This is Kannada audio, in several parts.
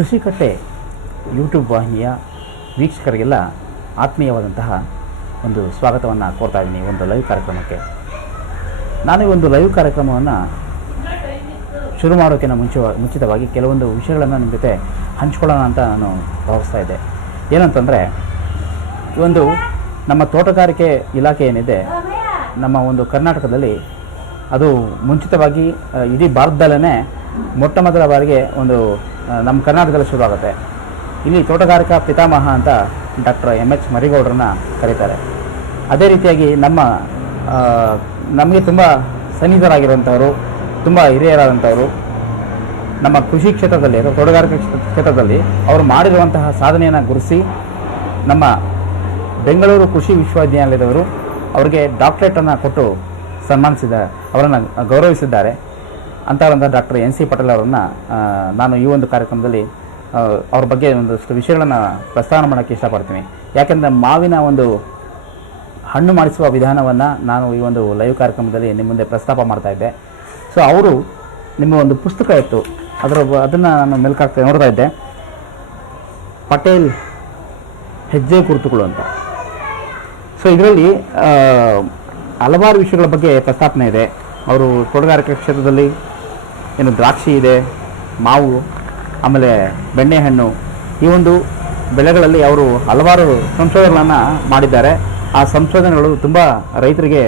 ಕೃಷಿಕಟ್ಟೆ ಯೂಟ್ಯೂಬ್ ವಾಹಿನಿಯ ವೀಕ್ಷಕರಿಗೆಲ್ಲ ಆತ್ಮೀಯವಾದಂತಹ ಒಂದು ಸ್ವಾಗತವನ್ನು ಕೋರ್ತಾ ಇದ್ದೀನಿ ಒಂದು ಲೈವ್ ಕಾರ್ಯಕ್ರಮಕ್ಕೆ. ನಾನು ಒಂದು ಲೈವ್ ಕಾರ್ಯಕ್ರಮವನ್ನು ಶುರು ಮಾಡೋಕ್ಕಿಂತ ಮುಂಚೆ ಮುಂಚಿತವಾಗಿ ಕೆಲವೊಂದು ವಿಷಯಗಳನ್ನು ನಿಮ್ಮ ಜೊತೆ ಹಂಚ್ಕೊಳ್ಳೋಣ ಅಂತ ನಾನು ಭಾವಿಸ್ತಾ ಇದ್ದೆ. ಏನಂತಂದರೆ ಒಂದು ನಮ್ಮ ತೋಟಗಾರಿಕೆ ಇಲಾಖೆ ಏನಿದೆ, ನಮ್ಮ ಒಂದು ಕರ್ನಾಟಕದಲ್ಲಿ ಅದು ಮುಂಚಿತವಾಗಿ ಇಡೀ ಭಾರತದಲ್ಲೇ ಮೊಟ್ಟ ಮೊದಲ ಬಾರಿಗೆ ಒಂದು ನಮ್ಮ ಕರ್ನಾಟಕದಲ್ಲಿ ಶುರುವಾಗುತ್ತೆ ಇಲ್ಲಿ ತೋಟಗಾರಿಕಾ ಪಿತಾಮಹ ಅಂತ ಡಾಕ್ಟರ್ ಎಂ ಎಚ್ ಮರಿಗೌಡರನ್ನ ಕರೀತಾರೆ. ಅದೇ ರೀತಿಯಾಗಿ ನಮ್ಮ ನಮಗೆ ತುಂಬ ಸನ್ನಿಧರಾಗಿರುವಂಥವರು, ತುಂಬ ಹಿರಿಯರಾದಂಥವರು, ನಮ್ಮ ಕೃಷಿ ಕ್ಷೇತ್ರದಲ್ಲಿ, ಅಥವಾ ತೋಟಗಾರಿಕೆ ಕ್ಷೇತ್ರ- ಕ್ಷೇತ್ರದಲ್ಲಿ ಅವರು ಮಾಡಿರುವಂತಹ ಸಾಧನೆಯನ್ನು ಗುರುಸಿ, ನಮ್ಮ ಬೆಂಗಳೂರು ಕೃಷಿ ವಿಶ್ವವಿದ್ಯಾನಿಲಯದವರು ಅವರಿಗೆ ಡಾಕ್ಟರೇಟನ್ನು ಕೊಟ್ಟು ಸನ್ಮಾನಿಸಿದ, ಅವರನ್ನು ಗೌರವಿಸಿದ್ದಾರೆ. ಅಂತವರಂಥ ಡಾಕ್ಟರ್ ಎನ್ ಸಿ ಪಟೇಲ್ ಅವರನ್ನು ನಾನು ಈ ಒಂದು ಕಾರ್ಯಕ್ರಮದಲ್ಲಿ ಅವ್ರ ಬಗ್ಗೆ ಒಂದಷ್ಟು ವಿಷಯಗಳನ್ನು ಪ್ರಸ್ತಾವನೆ ಮಾಡೋಕ್ಕೆ ಇಷ್ಟಪಡ್ತೀನಿ. ಯಾಕೆಂದರೆ ಮಾವಿನ ಒಂದು ಹಣ್ಣು ಮಾಡಿಸುವ ವಿಧಾನವನ್ನು ನಾನು ಈ ಒಂದು ಲೈವ್ ಕಾರ್ಯಕ್ರಮದಲ್ಲಿ ನಿಮ್ಮ ಮುಂದೆ ಪ್ರಸ್ತಾಪ ಮಾಡ್ತಾ ಇದ್ದೆ. ಸೊ ಅವರು ನಿಮ್ಮ ಒಂದು ಪುಸ್ತಕ ಇತ್ತು, ಅದರ ಅದನ್ನು ನಾನು ಮೆಲ್ಕಾಗ್ತಾ ನೋಡ್ತಾ ಇದ್ದೆ. ಪಟೇಲ್ ಹೆಜ್ಜೆ ಕುರಿತುಗಳು ಅಂತ. ಸೊ ಇದರಲ್ಲಿ ಹಲವಾರು ವಿಷಯಗಳ ಬಗ್ಗೆ ಪ್ರಸ್ತಾಪನೆ ಇದೆ. ಅವರು ತೋಟಗಾರಿಕೆ ಕ್ಷೇತ್ರದಲ್ಲಿ ಏನು ದ್ರಾಕ್ಷಿ ಇದೆ, ಮಾವು, ಆಮೇಲೆ ಬೆಣ್ಣೆಹಣ್ಣು, ಈ ಒಂದು ಬೆಳೆಗಳಲ್ಲಿ ಅವರು ಹಲವಾರು ಸಂಶೋಧನೆಗಳನ್ನು ಮಾಡಿದ್ದಾರೆ. ಆ ಸಂಶೋಧನೆಗಳು ತುಂಬ ರೈತರಿಗೆ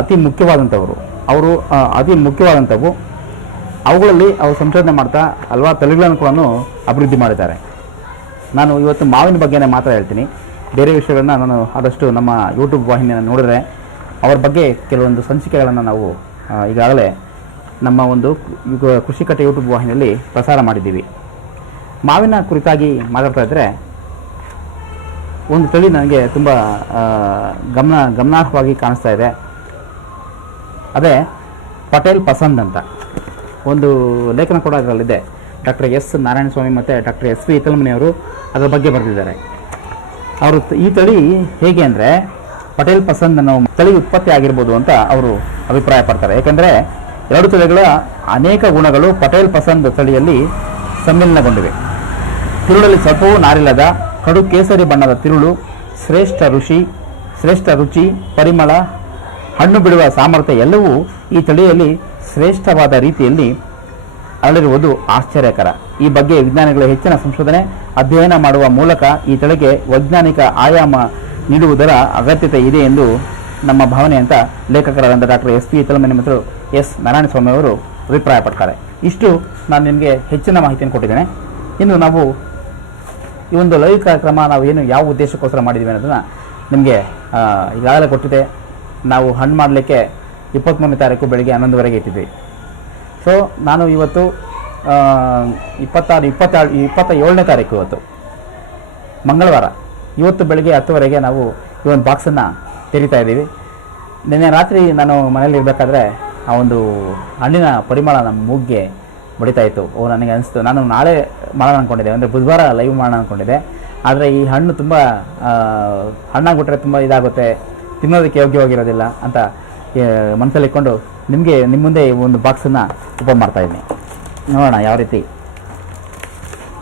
ಅತಿ ಮುಖ್ಯವಾದಂಥವರು. ಅವರು ಅತಿ ಮುಖ್ಯವಾದಂಥವು. ಅವುಗಳಲ್ಲಿ ಅವರು ಸಂಶೋಧನೆ ಮಾಡ್ತಾ ಹಲವಾರು ತಳಿಗಳನ್ನು ಕೂಡ ಅಭಿವೃದ್ಧಿ ಮಾಡಿದ್ದಾರೆ. ನಾನು ಇವತ್ತು ಮಾವಿನ ಬಗ್ಗೆನೇ ಮಾತ್ರ ಹೇಳ್ತೀನಿ. ಬೇರೆ ವಿಷಯಗಳನ್ನ ನಾನು ಆದಷ್ಟು ನಮ್ಮ ಯೂಟ್ಯೂಬ್ ವಾಹಿನಿಯನ್ನು ನೋಡಿದ್ರೆ, ಅವರ ಬಗ್ಗೆ ಕೆಲವೊಂದು ಸಂಚಿಕೆಗಳನ್ನು ನಾವು ಈಗಾಗಲೇ ನಮ್ಮ ಒಂದು ಕೃಷಿಕಟ್ಟೆ ಕೃಷಿ ಕಟ್ಟೆ ಯೂಟ್ಯೂಬ್ ವಾಹಿನಿಯಲ್ಲಿ ಪ್ರಸಾರ ಮಾಡಿದ್ದೀವಿ. ಮಾವಿನ ಕುರಿತಾಗಿ ಮಾತಾಡ್ತಾ ಇದ್ದರೆ ಒಂದು ತಳಿ ನನಗೆ ತುಂಬ ಗಮನ, ಗಮನಾರ್ಹವಾಗಿ ಕಾಣಿಸ್ತಾ ಇದೆ. ಅದೇ ಪಟೇಲ್ ಪಸಂದ್ ಅಂತ. ಒಂದು ಲೇಖನ ಕೂಡ ಅದರಲ್ಲಿದೆ. ಡಾಕ್ಟರ್ ಎಸ್ ನಾರಾಯಣ ಸ್ವಾಮಿ ಮತ್ತು ಡಾಕ್ಟರ್ ಎಸ್ ವಿ ಅವರು ಅದರ ಬಗ್ಗೆ ಬರೆದಿದ್ದಾರೆ. ಅವರು ಈ ತಳಿ ಹೇಗೆ ಅಂದರೆ ಪಟೇಲ್ ಪಸಂದ್ ಅನ್ನೋ ತಳಿ ಉತ್ಪತ್ತಿ ಆಗಿರ್ಬೋದು ಅಂತ ಅವರು ಅಭಿಪ್ರಾಯ ಪಡ್ತಾರೆ ಯಾಕೆಂದರೆ ಎರಡು ತಳಿಗಳ ಅನೇಕ ಗುಣಗಳು ಪಟೇಲ್ ಪಸಂದ್ ತಳಿಯಲ್ಲಿ ಸಮ್ಮಿಲನಗೊಂಡಿವೆ. ತಿರುಳಲ್ಲಿ ಸ್ವಲ್ಪವೂ ನಾರಿಲ್ಲದ ಕಡು ಕೇಸರಿ ಬಣ್ಣದ ತಿರುಳು, ಶ್ರೇಷ್ಠ ಋಷಿ, ಶ್ರೇಷ್ಠ ರುಚಿ, ಪರಿಮಳ, ಹಣ್ಣು ಬಿಡುವ ಸಾಮರ್ಥ್ಯ ಎಲ್ಲವೂ ಈ ತಳಿಯಲ್ಲಿ ಶ್ರೇಷ್ಠವಾದ ರೀತಿಯಲ್ಲಿ ಅರಳಿರುವುದು ಆಶ್ಚರ್ಯಕರ. ಈ ಬಗ್ಗೆ ವಿಜ್ಞಾನಿಗಳು ಹೆಚ್ಚಿನ ಸಂಶೋಧನೆ, ಅಧ್ಯಯನ ಮಾಡುವ ಮೂಲಕ ಈ ತಳಿಗೆ ವೈಜ್ಞಾನಿಕ ಆಯಾಮ ನೀಡುವುದರ ಅಗತ್ಯತೆ ಇದೆ ಎಂದು ನಮ್ಮ ಭಾವನೆ ಅಂತ ಲೇಖಕರಾದಂಥ ಡಾಕ್ಟರ್ ಎಸ್ ಪಿ ತಲಮನೆ ಮತ್ತು ಎಸ್ ನಾರಾಯಣಸ್ವಾಮಿ ಅವರು ಅಭಿಪ್ರಾಯಪಡ್ತಾರೆ. ಇಷ್ಟು ನಾನು ನಿಮಗೆ ಹೆಚ್ಚಿನ ಮಾಹಿತಿಯನ್ನು ಕೊಟ್ಟಿದ್ದೇನೆ. ಇನ್ನು ನಾವು ಈ ಒಂದು ಲೈವ್ ಕಾರ್ಯಕ್ರಮ ನಾವು ಏನು ಯಾವ ಉದ್ದೇಶಕ್ಕೋಸ್ಕರ ಮಾಡಿದ್ದೀವಿ ಅನ್ನೋದನ್ನು ನಿಮಗೆ ಈಗಾಗಲೇ ಕೊಟ್ಟಿದೆ ನಾವು ಹಣ್ಣು ಮಾಡಲಿಕ್ಕೆ ಇಪ್ಪತ್ತ್ಮೂರನೇ ತಾರೀಕು ಬೆಳಿಗ್ಗೆ ಹನ್ನೊಂದುವರೆಗೆ ಇಟ್ಟಿದ್ವಿ. ಸೊ ನಾನು ಇವತ್ತು ಇಪ್ಪತ್ತಾರು ಇಪ್ಪತ್ತಾರು, ಇಪ್ಪತ್ತ ಏಳನೇ ತಾರೀಕು ಇವತ್ತು. ಮಂಗಳವಾರ. ಇವತ್ತು ಬೆಳಗ್ಗೆ ಹತ್ತುವರೆಗೆ ನಾವು ಈ ಒಂದು ಬಾಕ್ಸನ್ನು ತೆರೀತಾ ಇದ್ದೀವಿ. ನಿನ್ನೆ ರಾತ್ರಿ ನಾನು ಮನೇಲಿ ಇರಬೇಕಾದ್ರೆ ಆ ಒಂದು ಹಣ್ಣಿನ ಪರಿಮಳ ನಮ್ಮ ಮೂಗ್ಗೆ ಬಡಿತಾ ಇತ್ತು. ಓ, ನನಗೆ ಅನಿಸ್ತು. ನಾನು ನಾಳೆ ಮಾಡೋಣ ಅಂದ್ಕೊಂಡಿದ್ದೆ ಅಂದರೆ ಬುಧವಾರ ಲೈವ್ ಮಾಡೋಣ ಅಂದ್ಕೊಂಡಿದ್ದೆ ಆದರೆ ಈ ಹಣ್ಣು ತುಂಬ ಹಣ್ಣಾಗ್ಬಿಟ್ರೆ ತುಂಬ ಇದಾಗುತ್ತೆ. ತಿನ್ನೋದಕ್ಕೆ ಯೋಗ್ಯವಾಗಿರೋದಿಲ್ಲ ಅಂತ ಮನಸ್ಸಲ್ಲಿ ಇಟ್ಕೊಂಡು ನಿಮಗೆ ನಿಮ್ಮ ಮುಂದೆ ಈ ಒಂದು ಬಾಕ್ಸನ್ನು ಓಪನ್ ಮಾಡ್ತಾಯಿದ್ದೀನಿ ನೋಡೋಣ ಯಾವ ರೀತಿ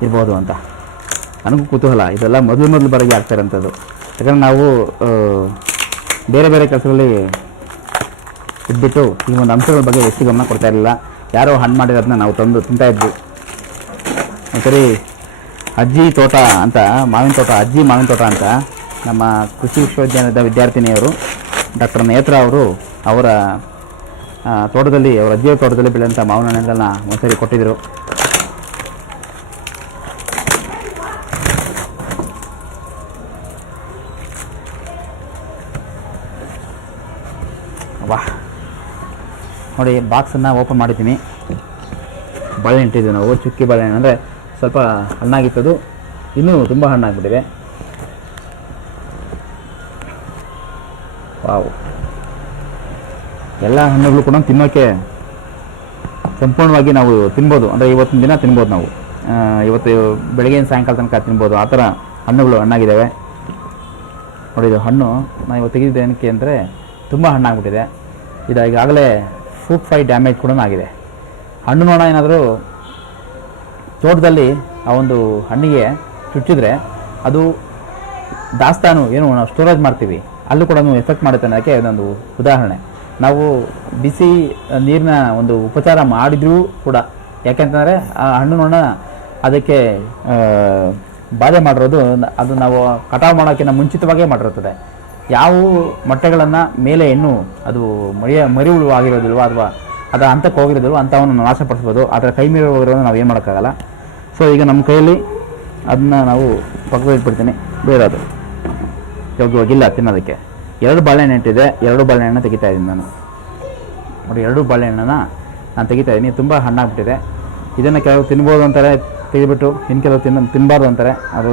ಇರ್ಬೋದು ಅಂತ. ನನಗೂ ಕುತೂಹಲ. ಇದೆಲ್ಲ ಮೊದಲು ಮೊದಲು ಬರಗೆ ಆಗ್ತಾ ಇರೋಂಥದ್ದು. ಯಾಕಂದ್ರೆ ನಾವು ಬೇರೆ ಬೇರೆ ಕೆಲಸಗಳಲ್ಲಿ ಇದ್ಬಿಟ್ಟು ಈ ಒಂದು ಅಂಶಗಳ ಬಗ್ಗೆ ಹೆಚ್ಚು ಗಮನ ಕೊಡ್ತಾ ಇರಲಿಲ್ಲ. ಯಾರೋ ಹಣ್ಣು ಮಾಡಿರೋದನ್ನ ನಾವು ತಂದು ತಿಂತಾ ಇದ್ವಿ. ಒಂದ್ಸರಿ ಅಜ್ಜಿ ತೋಟ ಅಂತ, ಮಾವಿನ ತೋಟ, ಅಜ್ಜಿ ಮಾವಿನ ತೋಟ ಅಂತ ನಮ್ಮ ಕೃಷಿ ವಿಶ್ವವಿದ್ಯಾಲಯದ ವಿದ್ಯಾರ್ಥಿನಿಯವರು ಡಾಕ್ಟರ್ ನೇತ್ರ ಅವರು ಅವರ ತೋಟದಲ್ಲಿ, ಅವರ ಅಜ್ಜಿಯ ತೋಟದಲ್ಲಿ ಬೆಳೆದಂಥ ಮಾವಿನ ಹಣ್ಣುಗಳನ್ನ ಒಂದ್ಸರಿ ಕೊಟ್ಟಿದ್ದರು ನೋಡಿ ಬಾಕ್ಸನ್ನು ಓಪನ್ ಮಾಡಿದ್ದೀನಿ. ಬಾಳೆಹಣ್ಣು ಇಟ್ಟಿದ್ದೀವಿ ನಾವು, ಚುಕ್ಕಿ ಬಾಳೆಹಣ್ಣು ಅಂದರೆ ಸ್ವಲ್ಪ ಹಣ್ಣಾಗಿತ್ತದು. ಇನ್ನೂ ತುಂಬ ಹಣ್ಣಾಗ್ಬಿಟ್ಟಿದೆ. ವಾವ್. ಎಲ್ಲ ಹಣ್ಣುಗಳು ಕೂಡ ತಿನ್ನೋಕ್ಕೆ ಸಂಪೂರ್ಣವಾಗಿ ನಾವು ತಿನ್ಬೋದು. ಅಂದರೆ ಇವತ್ತಿನ ದಿನ ತಿನ್ಬೋದು ನಾವು. ಇವತ್ತು ಬೆಳಗ್ಗೆ ಸಾಯಂಕಾಲ ತನಕ ತಿನ್ಬೋದು. ಆ ಥರ ಹಣ್ಣುಗಳು ಹಣ್ಣಾಗಿದ್ದಾವೆ. ನೋಡಿ, ಇದು ಹಣ್ಣು. ನಾನು ಇವತ್ತು ತೆಗೆದಿದ್ದು ಏನಕ್ಕೆ ಅಂದರೆ ತುಂಬ ಹಣ್ಣಾಗ್ಬಿಟ್ಟಿದೆ. ಇದು ಈಗಾಗಲೇ ಫ್ರೂಟ್ ಫ್ರೈ ಡ್ಯಾಮೇಜ್ ಕೂಡ ಆಗಿದೆ. ಹಣ್ಣು ನೋಣ ಏನಾದರೂ ತೋಟದಲ್ಲಿ ಆ ಒಂದು ಹಣ್ಣಿಗೆ ಚುಚ್ಚಿದ್ರೆ ಅದು ದಾಸ್ತಾನು ಏನು ನಾವು ಸ್ಟೋರೇಜ್ ಮಾಡ್ತೀವಿ. ಅಲ್ಲೂ ಕೂಡ ಎಫೆಕ್ಟ್ ಮಾಡುತ್ತೆ ಅನ್ನೋದಕ್ಕೆ ಇದೊಂದು ಉದಾಹರಣೆ. ನಾವು ಬಿಸಿ ನೀರಿನ ಒಂದು ಉಪಚಾರ ಮಾಡಿದ್ರೂ ಕೂಡ, ಯಾಕೆಂತಂದರೆ ಆ ಹಣ್ಣು ನೋಣ ಅದಕ್ಕೆ ಬಾಧೆ ಮಾಡಿರೋದು ಅದು ನಾವು ಕಟಾವು ಮಾಡೋಕ್ಕಿಂತ ಮುಂಚಿತವಾಗೇ ಮಾಡಿರುತ್ತದೆ. ಯಾವ ಮೊಟ್ಟೆಗಳನ್ನು ಮೇಲೆ ಇನ್ನೂ ಅದು ಮರಿಯ ಉಳು ಆಗಿರೋದಿಲ್ವ ಅಥವಾ ಅದರ ಹಂತಕ್ಕೆ ಹೋಗಿರೋದಿಲ್ವೋ ಅಂಥವನ್ನು ನಾಶಪಡಿಸ್ಬೋದು ಅದರ ಕೈ ಮೀರಿ ಹೋಗಿರೋದನ್ನ ನಾವು ಏನು ಮಾಡೋಕ್ಕಾಗಲ್ಲ. ಸೊ ಈಗ ನಮ್ಮ ಕೈಯಲ್ಲಿ ಅದನ್ನ ನಾವು ಪಕ್ಕದಲ್ಲಿ ಇಟ್ಬಿಡ್ತೀನಿ. ಅದು ಯೋಗ್ಯವಾಗಿಲ್ಲ ತಿನ್ನೋದಕ್ಕೆ. ಎರಡು ಬಾಳೆಹಣ್ಣು ಇಟ್ಟಿದೆ. ಎರಡು ಬಾಳೆಹಣ್ಣು ತೆಗಿತಾ ಇದ್ದೀನಿ ನಾನು. ನೋಡಿ, ಎರಡು ಬಾಳೆಹಣ್ಣನ್ನು ನಾನು ತೆಗಿತಾ ಇದ್ದೀನಿ. ತುಂಬ ಹಣ್ಣಾಗ್ಬಿಟ್ಟಿದೆ. ಇದನ್ನು ಕೆಲವು ತಿನ್ಬೋದು ಅಂತಾರೆ, ತೆಗೆದುಬಿಟ್ಟು. ಇನ್ನು ಕೆಲವು ತಿನ್ನ ತಿನ್ನಬಾರ್ದು ಅಂತಾರೆ. ಅದು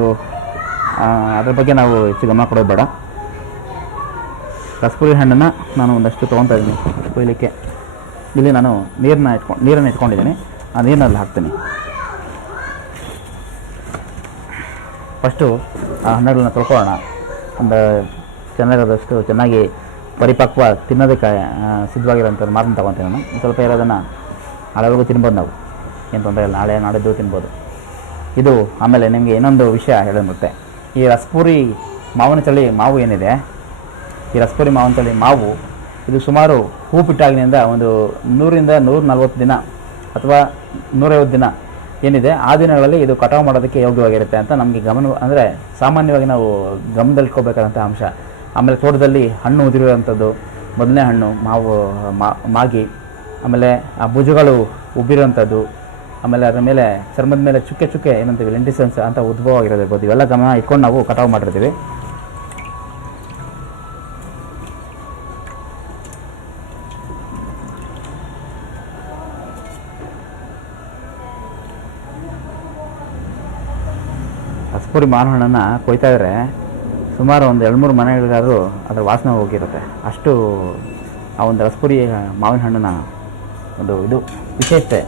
ಅದ್ರ ಬಗ್ಗೆ ನಾವು ಹೆಚ್ಚು ಗಮನ ಕೊಡೋದು ಬೇಡ. ರಸಪುರಿ ಹಣ್ಣನ್ನು ನಾನು ಒಂದಷ್ಟು ತೊಗೊತಾ ಇದ್ದೀನಿ. ಕೊಯ್ಲಿಕ್ಕೆ. ಇಲ್ಲಿ ನಾನು ನೀರನ್ನ ಇಟ್ಕೊಂಡು ನೀರನ್ನು ಇಟ್ಕೊಂಡಿದ್ದೀನಿ. ಆ ನೀರಿನಲ್ಲಿ ಹಾಕ್ತೀನಿ. ಫಸ್ಟು ಆ ಹಣ್ಣುಗಳನ್ನ ತೊಳ್ಕೊಳ್ಳೋಣ. ಒಂದು ಚೆನ್ನಾಗಿರೋದಷ್ಟು ಚೆನ್ನಾಗಿ ಪರಿಪಕ್ವ ತಿನ್ನೋದಕ್ಕೆ ಸಿದ್ಧವಾಗಿರೋಂಥ ಮಾತನ್ನು ತೊಗೊತೀನಿ ನಾನು. ಸ್ವಲ್ಪ ಇರೋದನ್ನು ಹಳೆವರೆಗೂ ತಿನ್ಬೋದು ನಾವು. ಏನು ತೊಂದರೆ ಇಲ್ಲ. ನಾಳೆ, ನಾಡಿದ್ದು ತಿನ್ಬೋದು. ಇದು ಆಮೇಲೆ ನಿಮಗೆ ಇನ್ನೊಂದು ವಿಷಯ ಹೇಳೋಗುತ್ತೆ ಈ ರಸ್ಪೂರಿ ಮಾವಿನ ಚಳಿ ಮಾವು ಏನಿದೆ? ಈ ರಸಪುರಿ ಮಾವು ಅಂತೇಳಿ ಮಾವು, ಇದು ಸುಮಾರು ಹೂ ಬಿಟ್ಟಾಗಿನಿಂದ ಒಂದು ನೂರಿಂದ ನೂರ ನಲ್ವತ್ತು ದಿನ ಅಥವಾ ನೂರೈವತ್ತು ದಿನ ಏನಿದೆ, ಆ ದಿನಗಳಲ್ಲಿ ಇದು ಕಟಾವು ಮಾಡೋದಕ್ಕೆ ಯೋಗ್ಯವಾಗಿರುತ್ತೆ ಅಂತ ನಮಗೆ ಗಮನ, ಅಂದರೆ ಸಾಮಾನ್ಯವಾಗಿ ನಾವು ಗಮನದಲ್ಲಿಟ್ಕೋಬೇಕಾದಂಥ ಅಂಶ. ಆಮೇಲೆ ತೋಟದಲ್ಲಿ ಹಣ್ಣು ಉದುರಿರುವಂಥದ್ದು, ಮೊದಲನೇ ಹಣ್ಣು ಮಾವು ಮಾಗಿ, ಆಮೇಲೆ ಆ ಭುಜಗಳು ಉಬ್ಬಿರುವಂಥದ್ದು, ಆಮೇಲೆ ಅದರ ಮೇಲೆ ಚರ್ಮದ ಮೇಲೆ ಚುಕ್ಕೆ ಚುಕ್ಕೆ ಏನಂತೀವಿ, ಲೆಂಟಿಸನ್ಸ್ ಅಂತ ಉದ್ಭವ ಆಗಿರೋದಿರ್ಬೋದು ಇವೆಲ್ಲ ಗಮನ ಇಟ್ಕೊಂಡು ನಾವು ಕಟಾವು ಮಾಡಿರ್ತೀವಿ. ಹಸ್ಪುರಿ ಮಾವಿನ ಹಣ್ಣನ್ನು ಕೊಯ್ತಾ ಇದ್ರೆ ಸುಮಾರು ಒಂದು ಎರಡು ಮೂರು ಮನೆಗಳಿಗಾದರೂ ಅದರ ವಾಸನೆ ಹೋಗಿರುತ್ತೆ. ಅಷ್ಟು ಆ ಒಂದು ರಸಪುರಿ ಮಾವಿನ ಹಣ್ಣನ್ನ ಒಂದು ಇದು ವಿಶೇಷತೆ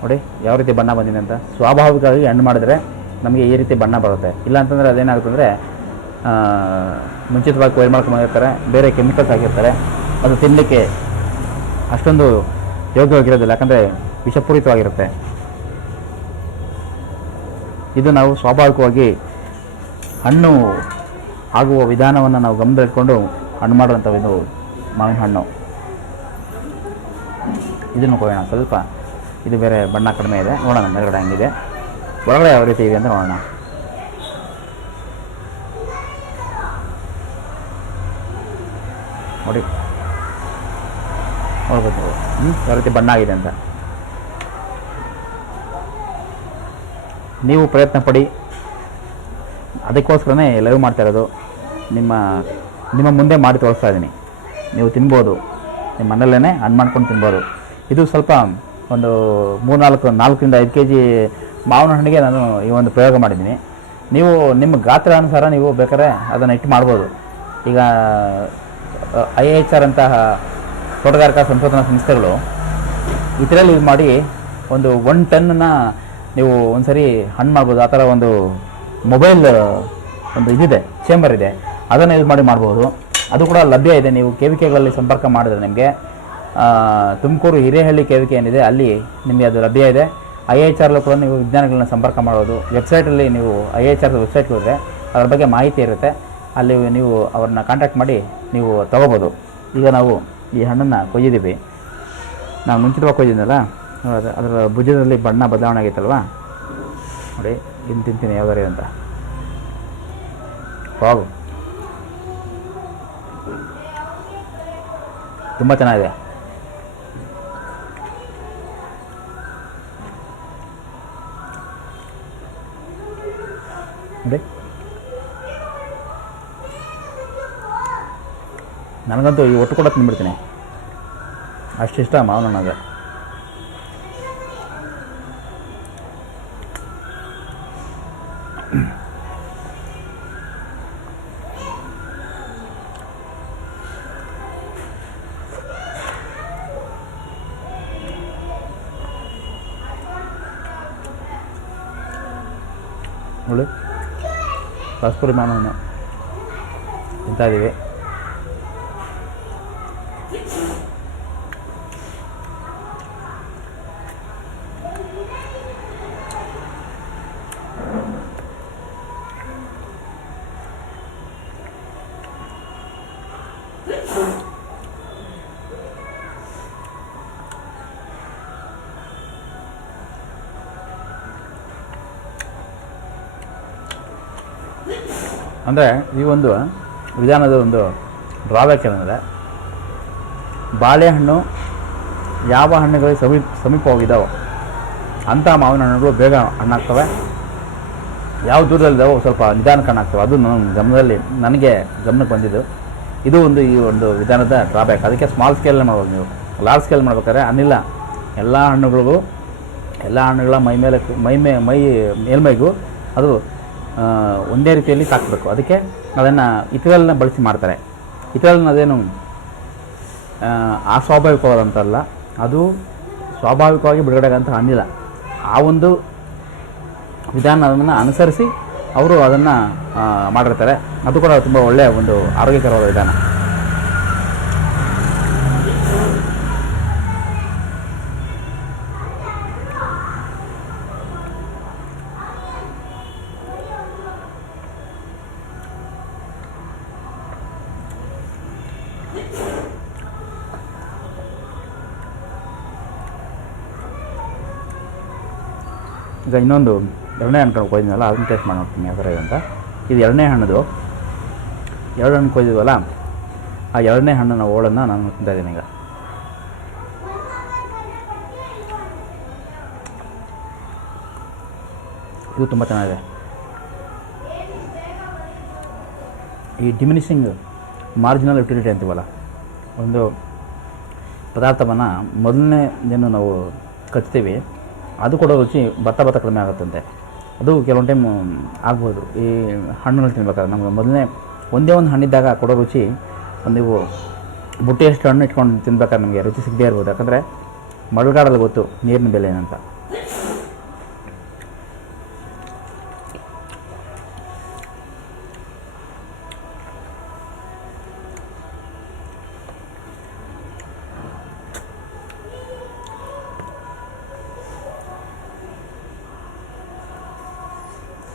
ನೋಡಿ, ಯಾವ ರೀತಿ ಬಣ್ಣ ಬಂದಿದೆ ಅಂತ. ಸ್ವಾಭಾವಿಕವಾಗಿ ಹಣ್ಣು ಮಾಡಿದ್ರೆ ನಮಗೆ ಈ ರೀತಿ ಬಣ್ಣ ಬರುತ್ತೆ. ಇಲ್ಲ ಅಂತಂದರೆ ಅದೇನಾಗುತ್ತೆ ಅಂದರೆ ಮುಂಚಿತವಾಗಿ ಕೊಯ್ಲು ಮಾಡ್ಕೊಂಡು ಬಂದಿರ್ತಾರೆ, ಬೇರೆ ಕೆಮಿಕಲ್ಸ್ ಹಾಕಿರ್ತಾರೆ, ಅದು ತಿನ್ನಲಿಕ್ಕೆ ಅಷ್ಟೊಂದು ಯೋಗ್ಯವಾಗಿರೋದಿಲ್ಲ. ಯಾಕಂದರೆ ವಿಷಪೂರಿತವಾಗಿರುತ್ತೆ. ಇದು ನಾವು ಸ್ವಾಭಾವಿಕವಾಗಿ ಹಣ್ಣು ಆಗುವ ವಿಧಾನವನ್ನು ನಾವು ಗಮನದಲ್ಲಿಟ್ಕೊಂಡು ಹಣ್ಣು ಮಾಡುವಂಥ ಇದು ಮಾವಿನ ಹಣ್ಣು. ಇದನ್ನು ಕೊಡೋಣ. ಸ್ವಲ್ಪ ಇದು ಬೇರೆ ಬಣ್ಣ ಕಡಿಮೆ ಇದೆ. ನೋಡೋಣ, ಮೇಲ್ಗಡೆ ಹಂಗಿದೆ. ಒಳಗಡೆ ಯಾವ ರೀತಿ ಇದೆ ಅಂತ ನೋಡೋಣ. ನೋಡಿ. ನೋಡ್ಬೋದು. ಹ್ಞೂ ಯಾವ ರೀತಿ ಬಣ್ಣ ಆಗಿದೆ ಅಂತ. ನೀವು ಪ್ರಯತ್ನ ಪಡಿ. ಅದಕ್ಕೋಸ್ಕರನೇ ಲೈವ್ ಮಾಡ್ತಾ ಇರೋದು. ನಿಮ್ಮ ನಿಮ್ಮ ಮುಂದೆ ಮಾಡಿ ತೋರಿಸ್ತಾ ಇದ್ದೀನಿ. ನೀವು ತಿನ್ಬೋದು. ನಿಮ್ಮ ಮನೆಯಲ್ಲೇ ಹಣ್ ಮಾಡ್ಕೊಂಡು ತಿನ್ಬೋದು. ಇದು ಸ್ವಲ್ಪ ಒಂದು ಮೂರ್ನಾಲ್ಕು, ನಾಲ್ಕರಿಂದ ಐದು ಕೆ ಜಿ ಮಾವಿನ ಹಣ್ಣಿಗೆ ನಾನು ಈ ಒಂದು ಪ್ರಯೋಗ ಮಾಡಿದ್ದೀನಿ. ನೀವು ನಿಮ್ಮ ಗಾತ್ರ ಅನುಸಾರ ನೀವು ಬೇಕಾದ್ರೆ ಅದನ್ನು ಇಟ್ಟು ಮಾಡ್ಬೋದು. ಈಗ, ಐ ಎಚ್ ಆರ್ ಅಂತಹ ತೋಟಗಾರಿಕಾ ಸಂಶೋಧನಾ ಸಂಸ್ಥೆಗಳು ಇದರಲ್ಲಿ ಇದು ಮಾಡಿ ಒಂದು ಒನ್ ಟನ್ನನ್ನು ನೀವು ಒಂದ್ಸರಿ ಹಣ್ಣು ಮಾಡ್ಬೋದು, ಆ ಥರ ಒಂದು ಮೊಬೈಲ್, ಒಂದು ಇದಿದೆ ಚೇಂಬರ್ ಇದೆ. ಅದನ್ನು ಯೂಸ್ ಮಾಡಿ ಮಾಡ್ಬೋದು. ಅದು ಕೂಡ ಲಭ್ಯ ಇದೆ. ನೀವು ಕೆ ವಿ ಕೆಗಳಲ್ಲಿ ಸಂಪರ್ಕ ಮಾಡಿದ್ರೆ ನಿಮಗೆ. Tumkur Hirehalli K V K ಏನಿದೆ, ಅಲ್ಲಿ ನಿಮಗೆ ಅದು ಲಭ್ಯ ಇದೆ. ಐ ಎಚ್ ಆರ್ಲೂ ಕೂಡ ನೀವು ವಿಜ್ಞಾನಿಗಳನ್ನ ಸಂಪರ್ಕ ಮಾಡೋದು. ವೆಬ್ಸೈಟಲ್ಲಿ ನೀವು ಐ ಎಚ್ ಆರ್ ವೆಬ್ಸೈಟ್ ಹೋದರೆ ಅದ್ರ ಬಗ್ಗೆ ಮಾಹಿತಿ ಇರುತ್ತೆ. ಅಲ್ಲಿ ನೀವು ಅವ್ರನ್ನ ಕಾಂಟ್ಯಾಕ್ಟ್ ಮಾಡಿ ನೀವು ತಗೋಬೋದು. ಈಗ ನಾವು ಈ ಹಣ್ಣನ್ನು ಕೊಯ್ದಿದ್ದೀವಿ. ನಾನು ಮುಂಚಿತವಾಗಿ ಕೊಯ್ದಿದ್ನಲ್ಲ ಅದು ಅದರ ಭುಜದಲ್ಲಿ ಬಣ್ಣ ಬದಲಾವಣೆ ಆಗೈತಲ್ವಾ? ನೋಡಿ ಇನ್ನು ತಿಂತೀನಿ ಯಾವ್ದಾರು ಅಂತ. ವಾವ್. ತುಂಬ ಚೆನ್ನಾಗಿದೆ. ನನಗಂತೂ ಈ ಒಟ್ಟು ಕೂಡ ತಿಂದ್ಬಿಡ್ತೀನಿ ಅಷ್ಟಿಷ್ಟ ಮಾವನ ನನಗೆ ನೋಡಿ ರಸಪುರಿ ಮಾನವನ್ನು ಅಂದರೆ ಈ ಒಂದು ವಿಧಾನದ ಒಂದು ಡ್ರಾಬ್ಯಾಕ್ ಏನಂದರೆ, ಬಾಳೆಹಣ್ಣು ಯಾವ ಹಣ್ಣುಗಳಿಗೆ ಸಮೀಪ ಸಮೀಪವಾಗಿದ್ದಾವೆ ಅಂಥ ಮಾವಿನ ಹಣ್ಣುಗಳು ಬೇಗ ಹಣ್ಣಾಗ್ತವೆ. ಯಾವ ದೂರದಲ್ಲಿದ್ದಾವೋ ಸ್ವಲ್ಪ ನಿಧಾನ ಹಣ್ಣಾಗ್ತವೆ. ಅದು ನನ್ನ ಗಮನದಲ್ಲಿ, ನನಗೆ ಗಮನಕ್ಕೆ ಬಂದಿದ್ದು. ಇದು ಒಂದು ಈ ಒಂದು ವಿಧಾನದ ಡ್ರಾಬ್ಯಾಕ್ ಅದಕ್ಕೆ ಸ್ಮಾಲ್ ಸ್ಕೇಲ್ ಮಾಡ್ಬೋದು ನೀವು. ಲಾರ್ಜ್ ಸ್ಕೇಲ್ ಮಾಡ್ಬೇಕಾದ್ರೆ ಅನ್ನಿಲ್ಲ ಎಲ್ಲ ಹಣ್ಣುಗಳಿಗೂ, ಎಲ್ಲ ಹಣ್ಣುಗಳ ಮೈ ಮೇಲೆ, ಮೈ ಮೇ, ಮೈ ಮೇಲ್ಮೈಗೂ ಅದು ಒಂದೇ ರೀತಿಯಲ್ಲಿ ಸಾಕಬೇಕು. ಅದಕ್ಕೆ ಅದನ್ನು ಹಿತ್ತಲನ್ನ ಬಳಸಿ ಮಾಡ್ತಾರೆ. ಇತರಲ್ನ ಅದೇನು ಅಸ್ವಾಭಾವಿಕವಾದಂಥಲ್ಲ ಅದು ಸ್ವಾಭಾವಿಕವಾಗಿ ಬಿಡುಗಡೆಗಂತ ಅನ್ನಿಲ್ಲ ಆ ಒಂದು ವಿಧಾನವನ್ನು ಅನುಸರಿಸಿ ಅವರು ಅದನ್ನು ಮಾಡಿರ್ತಾರೆ. ಅದು ಕೂಡ ತುಂಬ ಒಳ್ಳೆಯ ಒಂದು ಆರೋಗ್ಯಕರವಾದ ವಿಧಾನ. ಈಗ ಇನ್ನೊಂದು ಎರಡನೇ ಹಣ್ಣು ಕೊಯ್ದಿನಲ್ಲ ಅದನ್ನು ಟೇಸ್ಟ್ ಮಾಡಿ ನೋಡ್ತೀನಿ ಯಾವ ಥರ ಇದೆ ಅಂತ. ಇದು ಎರಡನೇ ಹಣ್ಣದು. ಎರಡು ಹಣ್ಣು ಕೊಯ್ದಿದ್ವಲ್ಲ, ಆ ಎರಡನೇ ಹಣ್ಣಿನ ಹೋಳನ್ನು ನಾನು ತಿಂತಾ ಇದ್ದೀನಿ ಈಗ. ಇದು ತುಂಬ ಚೆನ್ನಾಗಿದೆ. ಈ ಡಿಮಿನಿಷಿಂಗ್ ಮಾರ್ಜಿನಲ್ ಯುಟಿಲಿಟಿ ಅಂತೀವಲ್ಲ, ಒಂದು ಪದಾರ್ಥವನ್ನು ಮೊದಲನೇ ಏನು ನಾವು ಕಚ್ತೀವಿ. ಅದು ಕೂಡ ರುಚಿ ಭತ್ತ ಭತ್ತ ಕಡಿಮೆ ಆಗುತ್ತಂತೆ. ಅದು ಕೆಲವೊಂದು ಟೈಮ್ ಆಗ್ಬೋದು. ಈ ಹಣ್ಣುಗಳು ತಿನ್ಬೇಕಾದ್ರೆ ನಮಗೆ ಮೊದಲನೇ ಒಂದೇ ಒಂದು ಹಣ್ಣಿದ್ದಾಗ ಕೊಡೋ ರುಚಿ, ಒಂದು ನೀವು ಬುಟ್ಟಿಯಷ್ಟು ಹಣ್ಣು ಇಟ್ಕೊಂಡು ತಿನ್ಬೇಕಾದ್ರೆ ನಮಗೆ ರುಚಿ ಸಿಗದೇ ಇರ್ಬೋದು. ಯಾಕಂದರೆ ಮಳೆಗಾಲದಲ್ಲಿ ಗೊತ್ತು ನೀರಿನ ಬೆಲೆ ಏನಂತ.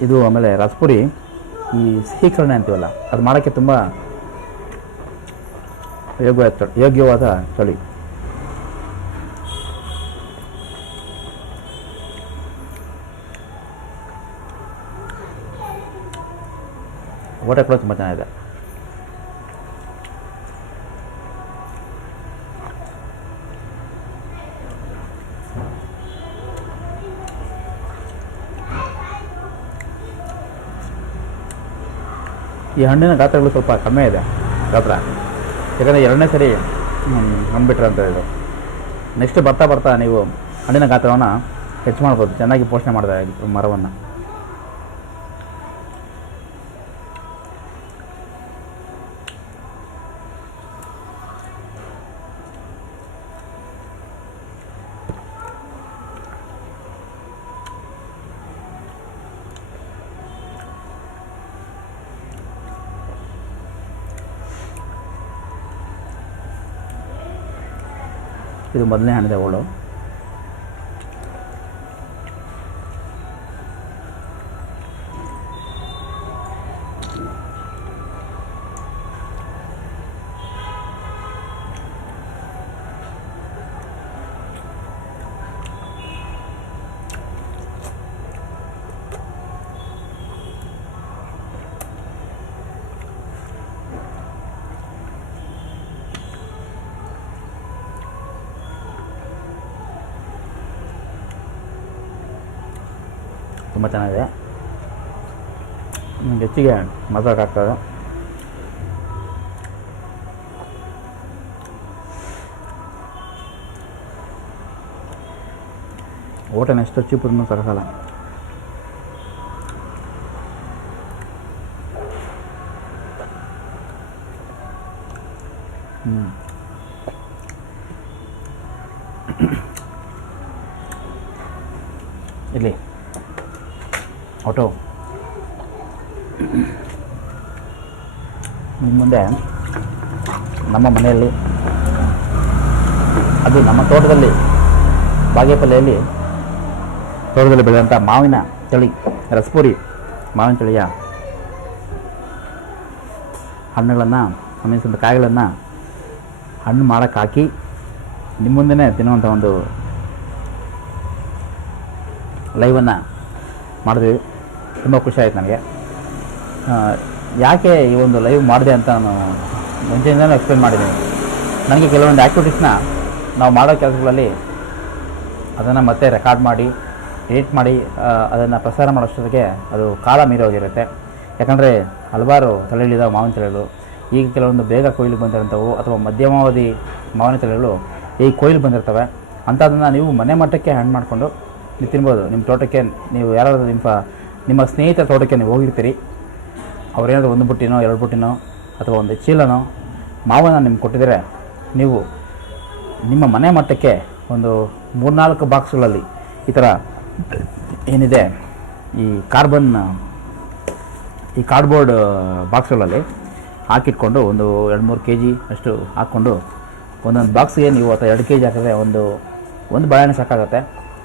ಇದು ಆಮೇಲೆ ರಸಪುರಿ ಈ ಸಿಹಿ ಕರ್ಣೆ ಅಂತೀವಲ್ಲ, ಅದು ಮಾಡೋಕ್ಕೆ ತುಂಬ ಯೋಗ್ಯ ಯೋಗ್ಯವಾದ ಚಳಿ. ಓಟ ಕೂಡ ತುಂಬ ಚೆನ್ನಾಗಿದೆ. ಈ ಹಣ್ಣಿನ ಗಾತ್ರಗಳು ಸ್ವಲ್ಪ ಕಮ್ಮಿ ಇದೆ ಗಾತ್ರ. ಯಾಕಂದರೆ ಎರಡನೇ ಸರಿ ಹಣ್ಬಿಟ್ರೆ ಅಂತ ಇದು ನೆಕ್ಸ್ಟ್ ಬರ್ತಾ ಬರ್ತಾ ನೀವು ಹಣ್ಣಿನ ಗಾತ್ರವನ್ನು ಹೆಚ್ಚು ಮಾಡ್ಬೋದು. ಚೆನ್ನಾಗಿ ಪೋಷಣೆ ಮಾಡಿದೆ ಮರವನ್ನು. ಇದು ಮೊದಲನೇ ಹಣ್ಣಿದೆ ಹೋಳು ತುಂಬ ಚೆನ್ನಾಗಿದೆ ಹೆಚ್ಚಿಗೆ ಹಾಕ್ತಾರೆ ಊಟನ ಎಷ್ಟು ಚೀಪನ್ನು ಸಾಕಾಗಲ್ಲ ಹ್ಞೂ ಇಲ್ಲಿ ನಿಮ್ಮ ಮುಂದೆ ನಮ್ಮ ಮನೆಯಲ್ಲಿ, ಅದು ನಮ್ಮ ತೋಟದಲ್ಲಿ, ಬಾಗೇಪಲ್ಲೆಯಲ್ಲಿ ತೋಟದಲ್ಲಿ ಬೆಳೆದಂಥ ಮಾವಿನ ತಳಿ, ರಸಪುರಿ, ಮಾವಿನ ತಳಿಯ ಹಣ್ಣುಗಳನ್ನು ಸಂಬಂಧಿಸಿದ ಕಾಯಿಗಳನ್ನು ಹಣ್ಣು ಮಾಡೋಕ್ಕೆ ಹಾಕಿ ನಿಮ್ಮ ಮುಂದೆನೇ ತಿನ್ನುವಂಥ ಒಂದು ಲೈವನ್ನು ಮಾಡಿದ್ವಿ. ತುಂಬ ಖುಷಿ ಆಯಿತು ನನಗೆ. ಯಾಕೆ ಈ ಒಂದು ಲೈವ್ ಮಾಡಿದೆ ಅಂತ ನಾನು ಮುಂಚೆಯಿಂದಲೂ ಎಕ್ಸ್ಪ್ಲೇನ್ ಮಾಡಿದ್ದೀನಿ. ನನಗೆ ಕೆಲವೊಂದು ಆ್ಯಕ್ಟಿವಿಟೀಸ್ನ ನಾವು ಮಾಡೋ ಕೆಲಸಗಳಲ್ಲಿ ಅದನ್ನು ಮತ್ತೆ ರೆಕಾರ್ಡ್ ಮಾಡಿ ಎಡಿಟ್ ಮಾಡಿ ಅದನ್ನು ಪ್ರಸಾರ ಮಾಡೋಷ್ಟೊತ್ತಿಗೆ ಅದು ಕಾಲ ಮೀರೋಗಿರುತ್ತೆ ಯಾಕಂದರೆ ಹಲವಾರು ತಳಿಳಿದ ಮಾವಿನ ತಳಿಗಳು. ಈಗ ಕೆಲವೊಂದು ಬೇಗ ಕೊಯ್ಲು ಬಂದಿರೋಂಥವು ಅಥವಾ ಮಧ್ಯಮಾವಧಿ ಮಾವಿನ ತಳಿಗಳು ಈಗ ಕೊಯ್ಲು ಬಂದಿರ್ತವೆ. ಅಂಥದ್ದನ್ನು ನೀವು ಮನೆ ಮಟ್ಟಕ್ಕೆ ಹ್ಯಾಂಡ್ ಮಾಡಿಕೊಂಡು ನೀವು ತಿನ್ಬೋದು. ನಿಮ್ಮ ತೋಟಕ್ಕೆ ನೀವು ಯಾರಾದರೂ ನಿಮ್ಮ ನಿಮ್ಮ ಸ್ನೇಹಿತರ ತೋಟಕ್ಕೆ ನೀವು ಹೋಗಿರ್ತೀರಿ. ಅವರೇನಾದರೂ ಒಂದು ಬುಟ್ಟಿನೋ, ಎರಡು ಬುಟ್ಟಿನೋ ಅಥವಾ ಒಂದು ಚೀಲನೋ ಮಾವನ ನಿಮ್ಗೆ ಕೊಟ್ಟಿದ್ದಾರೆ ನೀವು ನಿಮ್ಮ ಮನೆ ಮಟ್ಟಕ್ಕೆ ಒಂದು ಮೂರ್ನಾಲ್ಕು ಬಾಕ್ಸ್ಗಳಲ್ಲಿ ಈ ಥರ ಏನಿದೆ, ಈ ಕಾರ್ಬನ್, ಈ ಕಾರ್ಡ್ಬೋರ್ಡ್ ಬಾಕ್ಸ್ಗಳಲ್ಲಿ ಹಾಕಿಟ್ಕೊಂಡು ಒಂದು ಎರಡು ಮೂರು ಕೆ ಜಿ ಅಷ್ಟು ಹಾಕ್ಕೊಂಡು ಒಂದೊಂದು ಬಾಕ್ಸ್ಗೆ ನೀವು ಅಥವಾ ಎರಡು ಕೆ ಜಿ ಹಾಕಿದ್ರೆ ಒಂದು ಒಂದು ಬಾಳೆಹಣ್ಣು ಸಾಕಾಗುತ್ತೆ.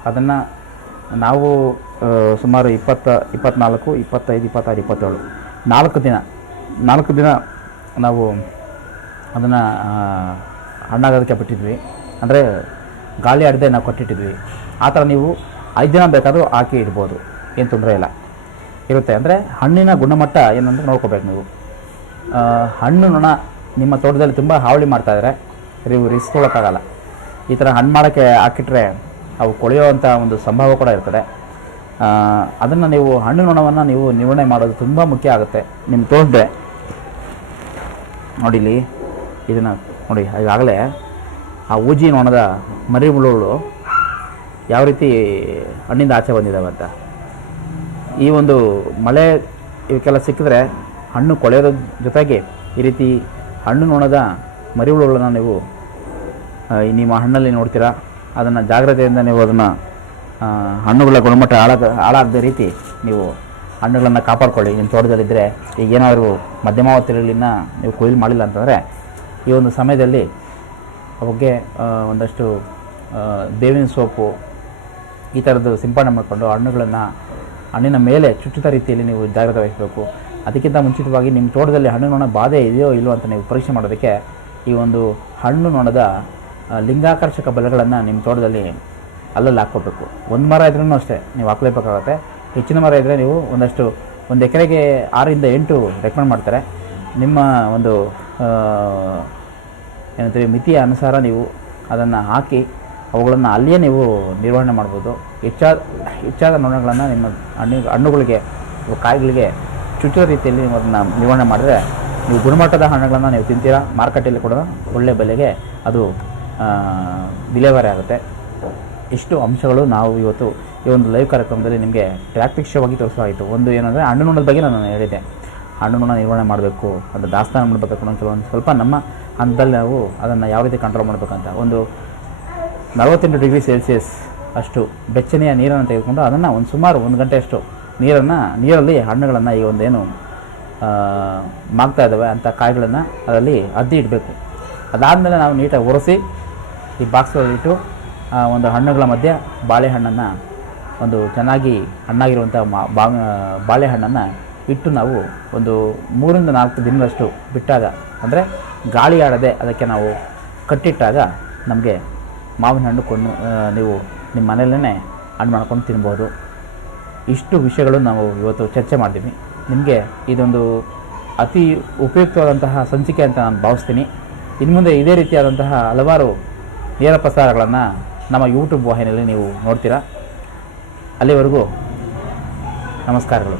ಅದನ್ನು ನಾವು ಸುಮಾರು ಇಪ್ಪತ್ತ, ಇಪ್ಪತ್ನಾಲ್ಕು, ಇಪ್ಪತ್ತೈದು, ಇಪ್ಪತ್ತಾರು, ಇಪ್ಪತ್ತೇಳು. ನಾಲ್ಕು ದಿನ ನಾಲ್ಕು ದಿನ ನಾವು ಅದನ್ನು ಹಣ್ಣಾಗೋದಕ್ಕೆ ಬಿಟ್ಟಿದ್ವಿ. ಅಂದರೆ ಗಾಳಿ ಆಡದೆ ನಾವು ಕೊಟ್ಟಿಟ್ಟಿದ್ವಿ. ಆ ಥರ ನೀವು ಐದು ದಿನ ಬೇಕಾದರೂ ಹಾಕಿ ಇಡ್ಬೋದು. ಏನು ತೊಂದರೆ ಇಲ್ಲ. ಇರುತ್ತೆ. ಅಂದರೆ ಹಣ್ಣಿನ ಗುಣಮಟ್ಟ ಏನಂತ ನೋಡ್ಕೋಬೇಕು ನೀವು. ಹಣ್ಣು ನೊಣ ನಿಮ್ಮ ತೋಟದಲ್ಲಿ ತುಂಬ ಹಾವಳಿ ಮಾಡ್ತಾಯಿದ್ರೆ ನೀವು ರಿಸ್ಕ್ ಈ ಥರ ಹಣ್ಣು ಮಾಡೋಕ್ಕೆ ಹಾಕಿಟ್ರೆ ಅವು ಕೊಳೆಯುವಂಥ ಒಂದು ಸಂಭವ ಕೂಡ ಇರ್ತದೆ. ಅದನ್ನು ನೀವು ಹಣ್ಣು ನೊಣವನ್ನು ನೀವು ನಿರ್ವಹಣೆ ಮಾಡೋದು ತುಂಬ ಮುಖ್ಯ ಆಗುತ್ತೆ. ನಿಮ್ಮ ತೋಟದೆ ನೋಡಿಲಿ ಇದನ್ನು ನೋಡಿ, ಈಗಾಗಲೇ ಆ ಊಜಿ ನೊಣದ ಮರಿ ಹುಳುಗಳು ಯಾವ ರೀತಿ ಹಣ್ಣಿಂದ ಆಚೆ ಬಂದಿದ್ದಾವೆ ಅಂತ. ಈ ಒಂದು ಮಳೆ ಇವಕ್ಕೆಲ್ಲ ಸಿಕ್ಕಿದ್ರೆ ಹಣ್ಣು ಕೊಳೆಯೋದ್ರ ಜೊತೆಗೆ ಈ ರೀತಿ ಹಣ್ಣು ನೊಣದ ಮರಿ ಹುಳುಗಳನ್ನು ನೀವು ನಿಮ್ಮ ಹಣ್ಣಲ್ಲಿ ನೋಡ್ತೀರಾ. ಅದನ್ನು ಜಾಗ್ರತೆಯಿಂದ ನೀವು ಅದನ್ನು ಹಣ್ಣುಗಳ ಗುಣಮಟ್ಟ ಹಾಳಾಗ ಹಾಳಾಗದ ರೀತಿ ನೀವು ಹಣ್ಣುಗಳನ್ನು ಕಾಪಾಡ್ಕೊಳ್ಳಿ. ನಿಮ್ಮ ತೋಟದಲ್ಲಿದ್ದರೆ ಈಗ ಏನಾದರೂ ಮಧ್ಯಮಾವತಿಗಳನ್ನ ನೀವು ಕೊಯ್ಲು ಮಾಡಿಲ್ಲ ಅಂತಂದರೆ ಈ ಒಂದು ಸಮಯದಲ್ಲಿ ಅವಕ್ಕೆ ಒಂದಷ್ಟು ಬೇವಿನ ಸೋಪು, ಈ ಥರದ್ದು ಸಿಂಪಡಣೆ ಮಾಡಿಕೊಂಡು ಹಣ್ಣುಗಳನ್ನು ಹಣ್ಣಿನ ಮೇಲೆ ಚುಚ್ಚುತ ರೀತಿಯಲ್ಲಿ ನೀವು ಜಾಗ್ರತೆ ವಹಿಸಬೇಕು. ಅದಕ್ಕಿಂತ ಮುಂಚಿತವಾಗಿ ನಿಮ್ಮ ತೋಟದಲ್ಲಿ ಹಣ್ಣು ನೊಣ ಬಾಧೆ ಇದೆಯೋ ಇಲ್ಲೋ ಅಂತ ನೀವು ಪರೀಕ್ಷೆ ಮಾಡೋದಕ್ಕೆ ಈ ಒಂದು ಹಣ್ಣು ನೊಣದ ಲಿಂಗಾಕರ್ಷಕ ಬಲಗಳನ್ನು ನಿಮ್ಮ ತೋಟದಲ್ಲಿ ಅಲ್ಲಲ್ಲಿ ಹಾಕ್ಕೋಬೇಕು ಒಂದು ಮರ ಇದ್ರೂ ಅಷ್ಟೇ, ನೀವು ಹಾಕ್ಲೇಬೇಕಾಗತ್ತೆ ಹೆಚ್ಚಿನ ಮರ ಇದ್ದರೆ ನೀವು ಒಂದಷ್ಟು, ಒಂದು ಎಕರೆಗೆ ಆರಿಂದ ಎಂಟು ರೆಕಮೆಂಡ್ ಮಾಡ್ತಾರೆ. ನಿಮ್ಮ ಒಂದು ಏನಂತೀವಿ, ಮಿತಿಯ ಅನುಸಾರ ನೀವು ಅದನ್ನು ಹಾಕಿ, ಅವುಗಳನ್ನು ಅಲ್ಲಿಯೇ ನೀವು ನಿರ್ವಹಣೆ ಮಾಡ್ಬೋದು. ಹೆಚ್ಚಾದ ಹೆಚ್ಚಾದ ನೊಣಗಳನ್ನು ನಿಮ್ಮ ಹಣ್ಣು, ಹಣ್ಣುಗಳಿಗೆ, ಕಾಯಿಗಳಿಗೆ ಚುಚ್ಚುವ ರೀತಿಯಲ್ಲಿ ನೀವು ಅದನ್ನು ನಿರ್ವಹಣೆ ಮಾಡಿದ್ರೆ ನೀವು ಗುಣಮಟ್ಟದ ಹಣ್ಣುಗಳನ್ನು ನೀವು ತಿಂತೀರಾ, ಮಾರುಕಟ್ಟೆಯಲ್ಲಿ ಕೂಡ ಒಳ್ಳೆಯ ಬೆಲೆಗೆ ಅದು ವಿಲೇವಾರಿ ಆಗುತ್ತೆ. ಇಷ್ಟು ಅಂಶಗಳು ನಾವು ಇವತ್ತು ಈ ಒಂದು ಲೈವ್ ಕಾರ್ಯಕ್ರಮದಲ್ಲಿ ನಿಮಗೆ ಪ್ರಾತ್ಯಕ್ಷವಾಗಿ ತೋರಿಸಲಾಯಿತು ಒಂದು ಏನಂದರೆ ಹಣ್ಣು ನೋಡೋದ ಬಗ್ಗೆ ನಾನು ಹೇಳಿದ್ದೆ. ಹಣ್ಣು ನೊಣ ನಿರ್ವಹಣೆ ಮಾಡಬೇಕು ಅದು ದಾಸ್ತಾನು ಮಾಡಬೇಕು ಅನ್ನೋ ಕೆಲವೊಂದು ಸ್ವಲ್ಪ ನಮ್ಮ ಹಂತದಲ್ಲಿ ನಾವು ಅದನ್ನು ಯಾವ ರೀತಿ ಕಂಟ್ರೋಲ್ ಮಾಡಬೇಕಂತ. ಒಂದು ನಲವತ್ತೆಂಟು ಡಿಗ್ರಿ ಸೆಲ್ಸಿಯಸ್ ಅಷ್ಟು ಬೆಚ್ಚನೆಯ ನೀರನ್ನು ತೆಗೆದುಕೊಂಡು ಅದನ್ನು ಒಂದು ಸುಮಾರು ಒಂದು ಗಂಟೆಯಷ್ಟು ನೀರನ್ನು ನೀರಲ್ಲಿ ಹಣ್ಣುಗಳನ್ನು ಈ ಒಂದೇನು ಮಾಗ್ತಾ ಇದ್ದಾವೆ ಅಂಥ ಕಾಯಿಗಳನ್ನು ಅದರಲ್ಲಿ ಅದ್ದಿ ಇಡಬೇಕು. ಅದಾದಮೇಲೆ ನಾವು ನೀಟಾಗಿ ಒರೆಸಿ ಈ ಬಾಕ್ಸ್ಗಳಲ್ಲಿ ಇಟ್ಟು ಆ, ಒಂದು ಹಣ್ಣುಗಳ ಮಧ್ಯೆ ಬಾಳೆಹಣ್ಣನ್ನು ಒಂದು ಚೆನ್ನಾಗಿ ಹಣ್ಣಾಗಿರುವಂಥ ಮಾ ಬಾಳೆಹಣ್ಣನ್ನು ಇಟ್ಟು ನಾವು ಒಂದು ಮೂರಿಂದ ನಾಲ್ಕು ದಿನದಷ್ಟು ಬಿಟ್ಟಾಗ, ಅಂದರೆ ಗಾಳಿ ಆಡದೆ ಅದಕ್ಕೆ ನಾವು ಕಟ್ಟಿಟ್ಟಾಗ ನಮಗೆ ಮಾವಿನ ಹಣ್ಣು ಕೊಂಡು ನೀವು ನಿಮ್ಮ ಮನೆಯಲ್ಲೇ ಹಣ್ಣು ಮಾಡ್ಕೊಂಡು ತಿನ್ಬೋದು. ಇಷ್ಟು ವಿಷಯಗಳು ನಾವು ಇವತ್ತು ಚರ್ಚೆ ಮಾಡ್ತೀವಿ. ನಿಮಗೆ ಇದೊಂದು ಅತಿ ಉಪಯುಕ್ತವಾದಂತಹ ಸಂಚಿಕೆ ಅಂತ ನಾನು ಭಾವಿಸ್ತೀನಿ. ಇನ್ನು ಮುಂದೆ ಇದೇ ರೀತಿಯಾದಂತಹ ಹಲವಾರು ನೇರ ಪ್ರಸಾರಗಳನ್ನು ನಮ್ಮ ಯೂಟ್ಯೂಬ್ ವಾಹಿನಿಯಲ್ಲಿ ನೀವು ನೋಡ್ತೀರಾ? ಅಲ್ಲಿವರೆಗೂ ನಮಸ್ಕಾರಗಳು.